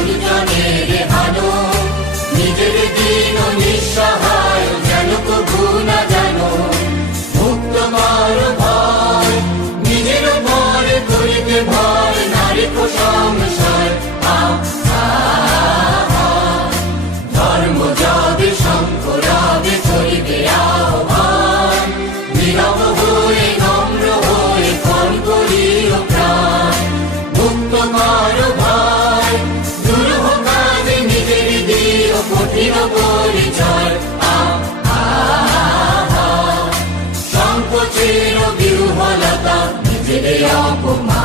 গুরুজনের ভালো নিজের দিন নিঃসহায় যেন কবু না জানো। মুক্ত নিজের উপর করিতে ভয়, নারী সংসার স্বাধীন পরিচয় সংকোচের বিহলতা নিজের অপমান।